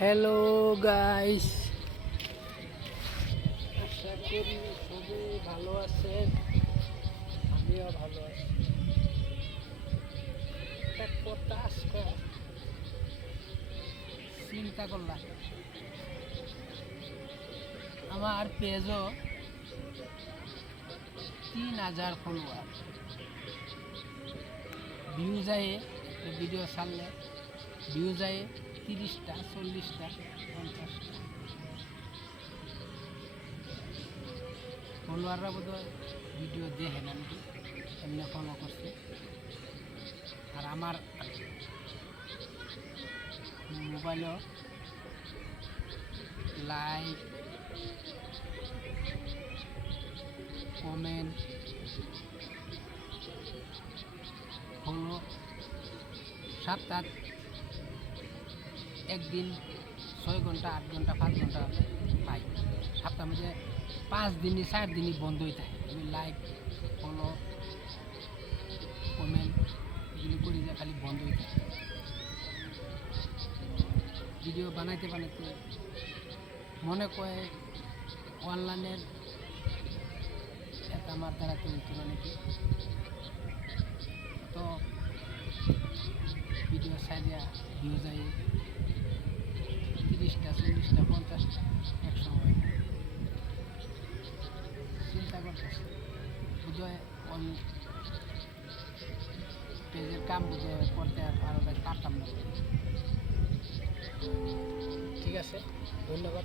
Hello guys, আশা করি সবাই ভালো আছেন। আমিও ভালো আছি। একটা কথা আজকে চিন্তা করলাম, আমার পেজও 3000 ফলোয়ার, ভিউ যায় একটা ভিডিও ছাড়লে ভিউ যায় 30টা 40টা 50টা। ফলোয়াররা বোধ হয় ভিডিও দেখে না নাকি, এমনি ফলো করছে। আর আমার মোবাইলও লাইক, কমেন্ট, ফলো সপ্তাহ একদিন 6 ঘন্টা 8 ঘন্টা 5 ঘন্টা পাই। সপ্তাহের মধ্যে 5 দিনই 4 দিনই বন্ধ হয়ে থাকে। আমি লাইক, ফলো, কমেন্ট এগুলি করি যে খালি বন্ধ হয়ে থাকে। ভিডিও বানাইতে বানাইতে মনে করে অনলাইনের এটা আমার দ্বারা তৈরি হতো নাকি, তো ভিডিও সাইডিয়া ভিউ যায় 30টা 40টা 50টা এক সময়। চিন্তা করতেছি বোধহয় ওই পেজের কাম বোধহয় করতে আর পারতাম না। ঠিক আছে, ধন্যবাদ।